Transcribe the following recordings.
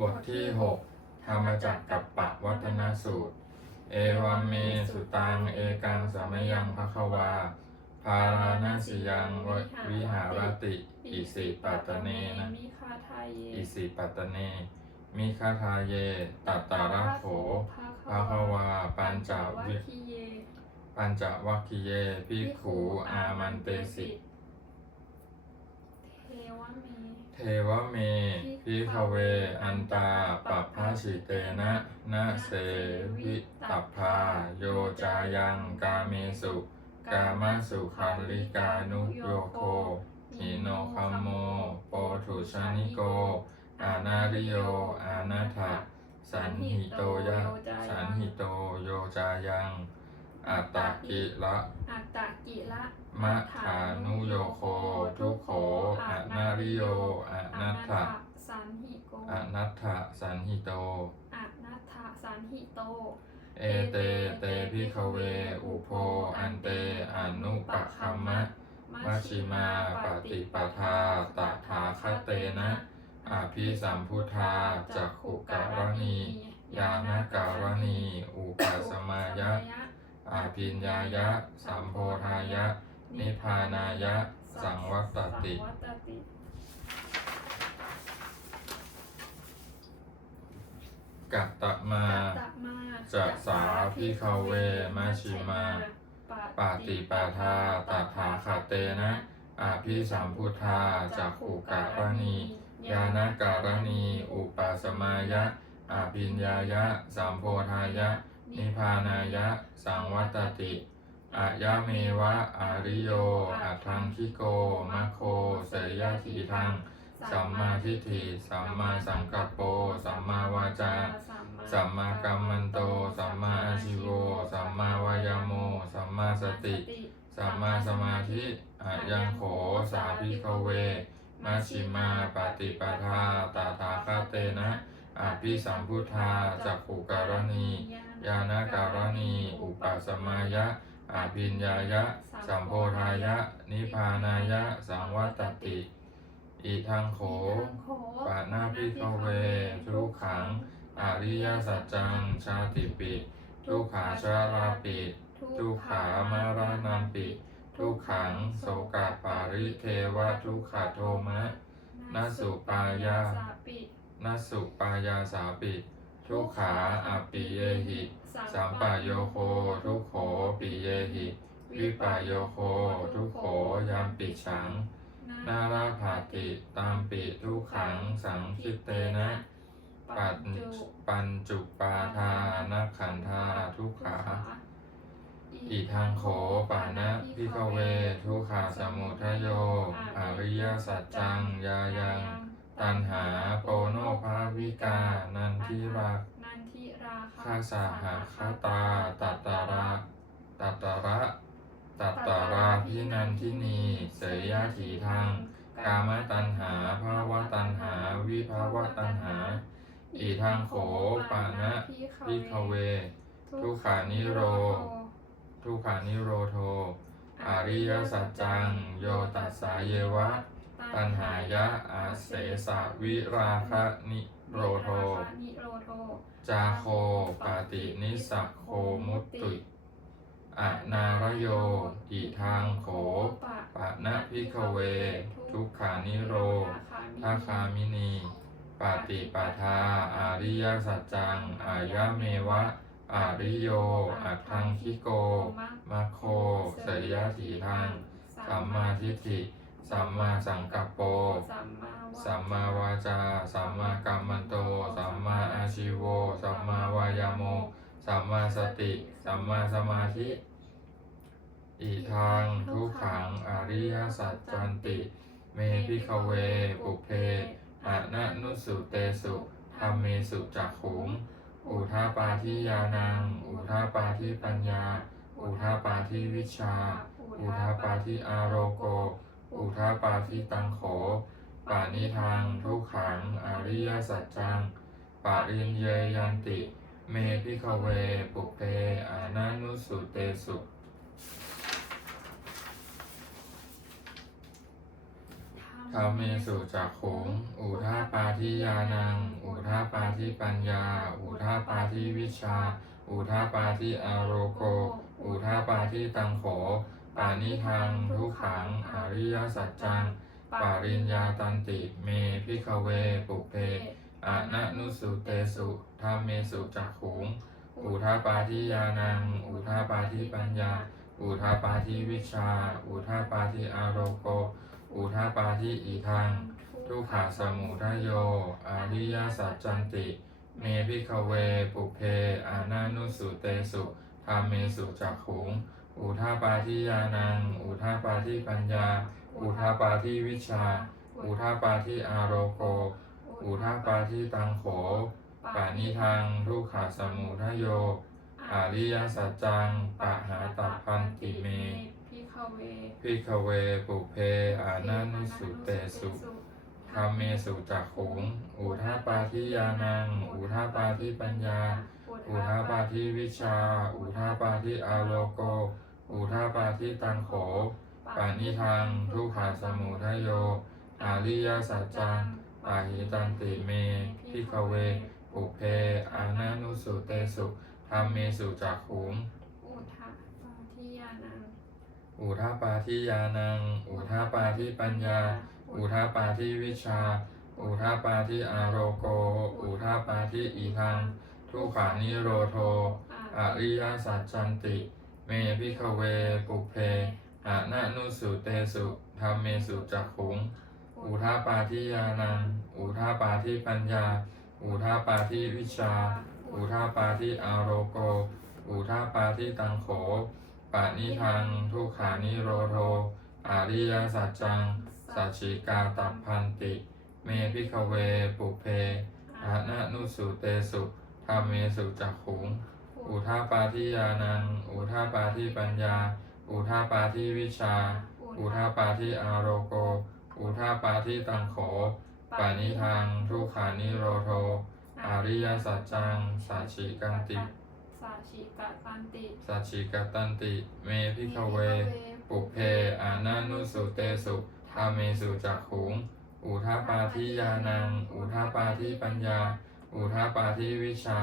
บทที่6ธรรมจักรกับปะวัฒนสูตร เอวามเมสุตังเอกังสมยังภควาภารานาสิยังววิหารติ อิสิปัตตเนนะมิคาทายเยอิสิปัตตเน มิคาทาเยตัตตาระโขภาควา ปัญจวัวิคคีเยปัญจวัคคีเยภิกขูอามันเตสิ เทวเมเท วเม พิภเว อันตาปัปพาชิเตนะนะเสวิตัพพา โยจายังกาเมสุ กามสุขันลิกานุโยโคหิโนคัมโม โปถุชานิโก อานาริโย อานาถะสันหิโตยะสันหิโตโยจายัง อัตตะกิละอัตตะกิละมะฐานุโยโค ทุกโขอะนาริโยอะนัตถะสันหิโกอะนัตถะสันหิโตอะนัตถะสันหิโต เอเตเตพิขเว อุโพอันเตอนุปะคัมมะมัชชิมาปฏิปทาตถาคเตนะอาภิสัมพุทธาจักขุการณี ยานการณี อุปสมายะ อาภิญญายะ สัมโพธายะ นิพพานายะสังวัตติสังวัตติ กัตตมากัตตมาจะสาพิขเวมัชชิมา ปาติปาทาตถาคเตนะอาภิสัมพุทธาจักขุการณียานการณี อุปสมายะอาภิญญายะ สัมโพธายะ นิพพานายะสังวัตติอะยะเมวะอาริโยอัตถังคิโกมัคโคเสยยะทีทังสัมมาทิฏฐิสัมมาสังกัปโปสัมมาวาจา สัมมากัมมันโต สัมมาอาชิโวสัมมาวายโม สัมมาสติ สัมมาสมาธิอะยังโขสาภิกเวมัชชิมาปฏิปทาตาถาคเตนะ อาภิสัมพุทธาจักขุการณียานการณี อุปสมายะอาภิญญายะ สัมโพธายะ นิพพานายะ สังวัตติอีทังโขปานาภิกเว ทุกขัง อริยสัจจัง ชาติปิ ทุกขาชาราปิ ทุกขามารานัมปิ ทุกขังโสกาปาริเทวะทุกขาโทมะนาสุปายาสปิ นัสสุปายาสาปิ ทุกขาอปิเยหิ สัมปะโยโคทุกโขปิเยหิ วิปะโยโคทุกโขยามปิฉัง นาราภาติตามปิทุกขังสังคิเตนะ ปัญปัญจุปาทานักขันธาทุกขาอีทางโขปานะพิกเว ทุกขาสมุทโยอริยสัจจัง ยายัง ตันหาโปโนภาวิกา นันทิรักนันทิราคาสาหาคาตา ตัตตาระตัตตาระตัตตาราพินันทินี เสยยะถีทางกามตัณหาภาวะตัณหา วิภาวะตัณหา อีทางโขปานะพิกเว ทุกขานิโร ทุกขานิโรโท อริยสัจจัง โยตัสสาเยวะ ตัณหายะอาเสสะวิราคะนิโรโทนิโรโทจาโคปาตินิสักโคมุตติอะนารโยอิทางโขปะนะพิกเว ทุกขานิโรทาคามินีปาติปาทาอาริยสัจจัง อายะเมวะ อาริโย อัตถังคิโกมัคโค เสยยะถีทางสัมมาทิฏฐิ สัมมาสังกัปโปสัมมาสัมมาวาจา สัมมากัมมันโต สัมมาอาชิโว สัมมาวายาโม สัมมาสติ สัมมาสมาธิ อีทางทุกขังอริยสัจจันติ เมพิขเว ปุเพอะนะนุสุเตสุธรรมเมสุจักขุง อุทาปาทิยานัง อุทาปาทิปัญญา อุทาปาทิวิชา อุทาปาทิอาโรโก อุทาปาทิตังโข ปานิทางทุกขัง อริยสัจจัง ปารินเยยันติ เมพิขเวปุเพอานานุสุเตสุธรรธรรมเมสุจักขงอุทาปาทิยานัง อุทาปาทิปัญญา อุทาปาทิวิชา อุทาปาทิอารโก อุทาปาทิตังโข ปานิทังทุกขังอริยสัจจังปาริญญาตันติเมพิขเวปุเพอะนะนุสุเตสุธรรมเมสุจักขุง อุทาปาทิยานัง อุทาปาทิปัญญา อุทาปาทิวิชา อุทาปาทิอารโก อุทาปาทิอีทัง ทุกขาสมุทโย อริยสัจจันติ เมพิขเวปุเพอนานุสุเตสุธรรมเมสุจักขุง อุทาปาทิยานัง อุทาปาทิปัญญา อุทาปาทิวิชา อุทาปาทิอารโก อุทาปาทิตังโขปานิทังทุกขาสมุทโย อริยสัจจังปะหาตัพพันติเมพิขเวพิขเวปุเพอานานุสุเตสุธรรมเมสุจักขุงอุทาปาทิยานัง อุทาปาทิปัญญา อุทาปาทิวิชา อุทาปาทิอาโลโก อุทาปาทิตังโข ปานิทัง ทุกขาสมุทโย อาริยสัจจังปาหิตันติเมพิขเว ปุเพ อานานุสุเตสุธรรมเมสุจักขุงอุทาปาทิยานัง อุทาปาทิยานัง อุทาปาทิปัญญา อุทาปาทิวิชา อุทาปาทิอารโก อุทาปาทิอีทัง ทุกขานิโรโท อริยสัจจันติ เมพิขเวปุเพอะนะนุสุเตสุธรรมเมสุจักขุง อุทาปาทิยานัง อุทาปาทิปัญญา อุทาปาทิวิชา อุทาปาทิอารโกอุทาปาทิตังโขปานิทังทุกขานิโรโทอริยสัจจังสัจฉิกาตัพพันติ เมพิขเวปุเพอะนะนุสุเตสุธรรมเมสุจักขุง อุทาปาทิยานัง อุทาปาทิปัญญา อุทาปาทิวิชา อุทาปาทิอารโก อุทาปาทิตังโขปานิทังทุกขานิโรโท อริยสัจจังสัจฉิกันติสาชิกะตันติสัจฉิกตันติ เมพิขเว ปุเพอานานุสุเตสุธาเมสุจักขุง อุทาปาทิยานัง อุทาปาทิปัญญา อุทาปาทิวิชา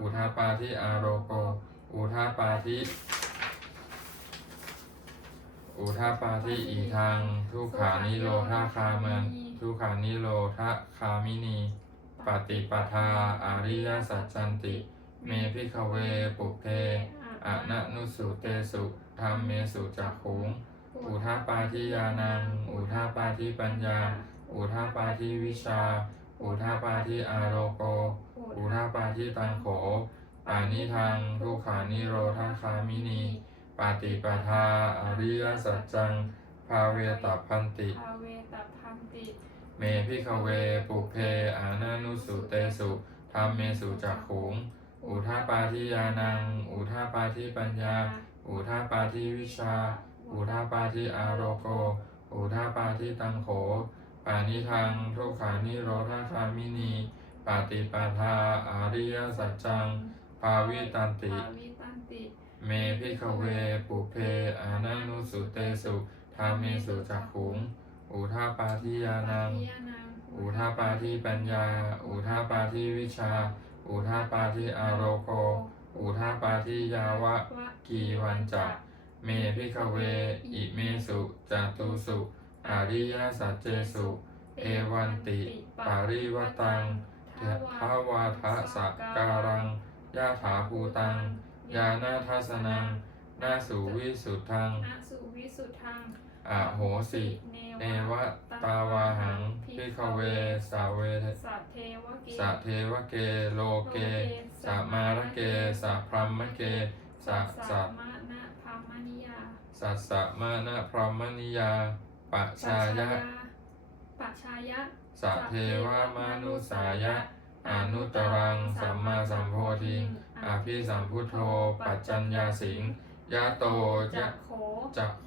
อุทาปาทิอาโรโก อุทาปาทิอุทาปาทิอีทังทุขานิโรธาคามันทุขานิโรธาคามินี ปฏิปทาอาริยสัจจันติ เมพิขเวปุเพอะนะนุสุเตสุธรรมเมสุจักขุงอุทาปาทิยานัง อุทาปาทิปัญญา อุทาปาทิวิชา อุทาปาทิอารโก อุทาปาทิตังโขปานิทังทุกขานิโรธาคามินีปฏิปทาอริยสัจจังภาเวตัพพันติ ภาเวตพันติ เมพิขเวปุเพอานานุสุเตสุธรรมเมสุจักขุง อุทาปาทิยานัง อุทาปาทิปัญญา อุทาปาทิวิชา อุทาปาทิอารโก อุทาปาทิตังโข ปานิทังทุกขานิโรธาคามินี ปฏิปทาอาริยสัจจังภาวิตันติภาวิตันติเมพิขเวปุเพอานานุสุเตสุธรรมเมสุจักขุง อุทาปาทิยานังทิยานัง อุทาปาทิปัญญา อุทาปาทิวิชา อุทาปาทิอารโกอุทาปาทิยาวะวะกีวันจะเมพิขเว อิเมสุจตุสุอาริยสัจเจสุ เอวันติ ปาริวตัง เทภาวาทะสักการังยาถาภูตัง ยานาทัสนัง นาสุวิสุทธังอสุวิสุทธังอะโหสิ เนวะตาวาหังพิขเวสาเวทสัทเทวเกสะเทวเกโลเกสะมาระเกสะพรัมมะเกสะสัสัมมนะพามนิยาสัสสะมานะพรัมมนิยาปะชายะ ปัจชายะ สะเทวามานุสายะ อนุตรังสัมมาสัมโพธิงอภิสัมพุทโธ ปัจจัญญาสิงยะโตจัจะกโขจะโข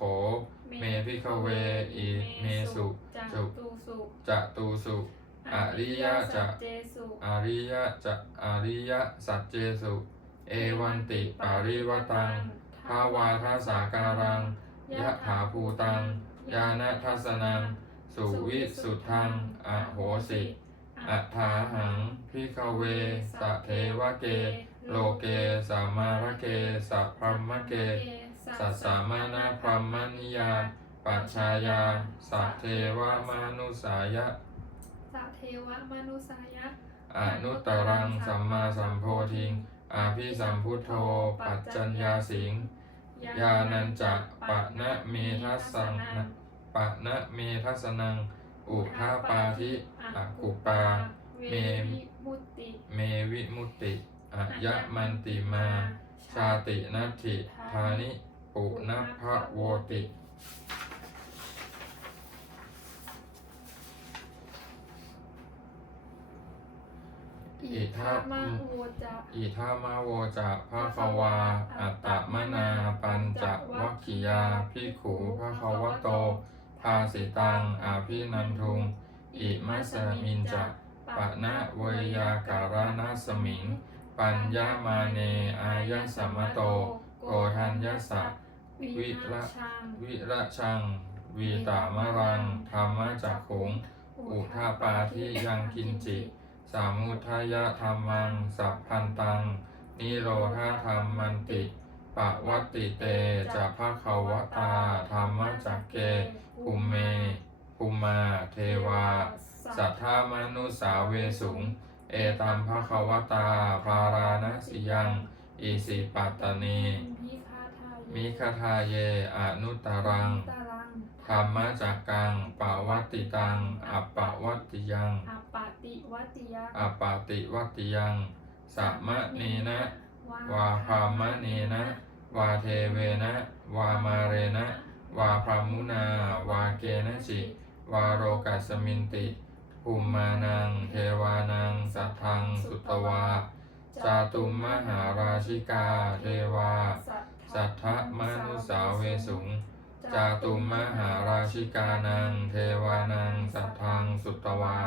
เมพิขเวอิเมสุจัสุตุสุจะตูสุอริยะจะเจสุอริยะจะอริยะสัจเจสุ เอวันติปาริวตังภาวาทาสาการังยะถาภูตัง ยานะทัสนัง สสุวิสุทธังอโหสิอัฏฐาหังพิกเวสะเทวเก โลเกสัมมาระเกสัพพรหมเกสัสสามานาพรหมนิยา ปัจชายา สัทเทวมนุสายะสัทเทวมนุสายะ อนุตตรังสัมมาสัมโพธิงอาภิสัมพุทโธ ปัจจัญญาสิง ยานันจะปะนะเมทัสสังนะ ปะนะเมทัสนัง อุทาปาทิอะกุปาเววิมุตติ เมวิมุตติอะยะมันติมา ชาตินัตถิธานิปุณพะโวติอิทามาโวจะอิทามาโวจะภะคะวา อัตตมนาปัญจวัคคิยาพิกขุภะคะวะโต ภาสิตังอาภินันทุง อิมัสมินจะปะนะเวยาการณสมิง ปัญญามาเนอายะสัมมโต โกทัญญสสะวิระวิระชัง วีตามรัง ธรรมจักขุง อุทาปาทิยังกินจิ สามุทายะธรรมัง สัพพันตัง นิโรธาธรรมมันติ ปะวัตติเตจะภะคะวตาธรรมจักเกภูเมภูมาเทวา สัทธามนุสาเวสุง เอตัมภะคะวตาภาราณสิยังอิสิปัตตเนมิคาทายมิคทาเยอนุตตรังตารังธรรมจักกังปะวัตติตัง อัปปะวัตติยังอปาติวัติยะอัปปะติวัตติยังสัมมะเนนะ วาพรามะเนนะ วาเทเวนะ วามาเรนะ วาพรามุนา วาเกนะจิวาโรกัสมินติภูมมานัง เทวานัง สัทธัง สุตวา จาตุมมหาราชิกา เทวา สัทธมนุสาเวสุง จาตุมมหาราชิกานัง เทวานัง สัทธัง สุตวา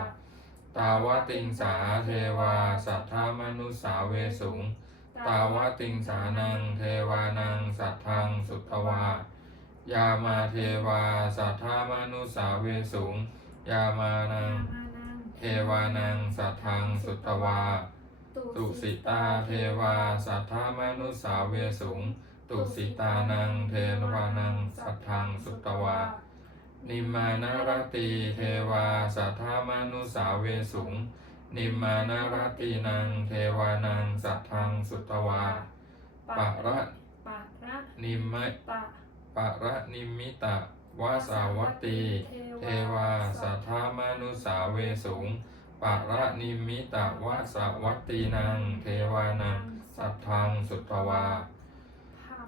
ตาวติงสา เทวา สัทธมนุสาเวสุง ตาวติงสานังเทวานังสัทธังสุตวายามาเทวาสัทธามนุสาเวสุงยามานังเทวานังสัทธังสุตวา ตุสิตาเทวาสัทธามนุสาเวสุงตุสิตานังเทวานังสัทธังสุตวา นิมานารติเทวาสัทธามนุสาเวสุง นิมมานารตินังเทวานังสัทธังสุตวาปะระปะระนิมมะตะปะระนิมมิตะวาสาวัตตี เทวาสัทธมนุสาเวสุงปะระนิมมิตะวาสาวัตตีนังเทวานังสัทธังสุตวา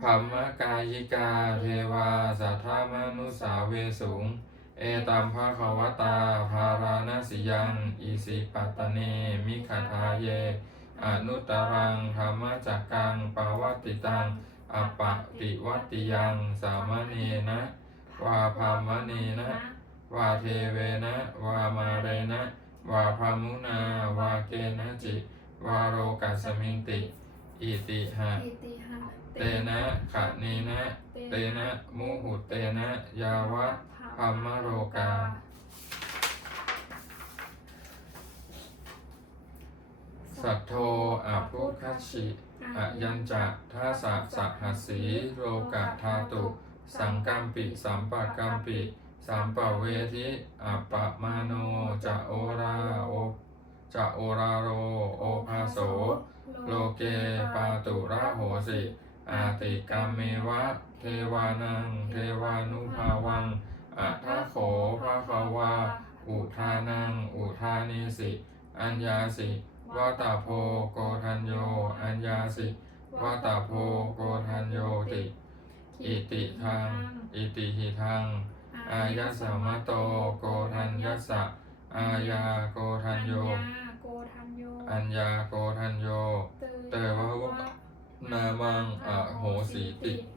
ภมมกายิกา เทวาสัทธามนุสาเวสุง เอตัมภะคะวตาภาราณสิยังอิสิปัตตเนมิขทาเย อนุตตรังธรรมจักกังปวัตติตังอปปะติวัตติยังสามเณนะวาพามเนนะ วาเทเวนะ วามาเรนะ วาพรามุนา วาเกนะจิ วาโรกัสสมิงติอิติหะอิติหะ เตนะขะเนนะ เตนะ มุหุเตนะ ยาวะ พัมมโรกา สัทโทอภุคัชิอะยัญจะทัสสะสะหัสสีโลกะธาตุ สังกัมปิสัมปะกัมปิสัมปะเวทิอัปปะมาโนจะโอราโอจะโอราโรโอภาโส โลเกปาตุระโหสิอาติกามเมวะ เทวานัง เทวานุภาวัง อัทธโขภะคะวา อุทานัง อุทานิสิ อัญญาสิวัตตาโพโกทัญโย อัญญาสิวัตตาโพโกทัญโยติ อิติทังอิติหิทังอายะสมะโตโกทัญญัสสะ อายาโกทัญโยโกทัญโย อัญญาโกทัญโย เตวะวะนามังอโหสีติติ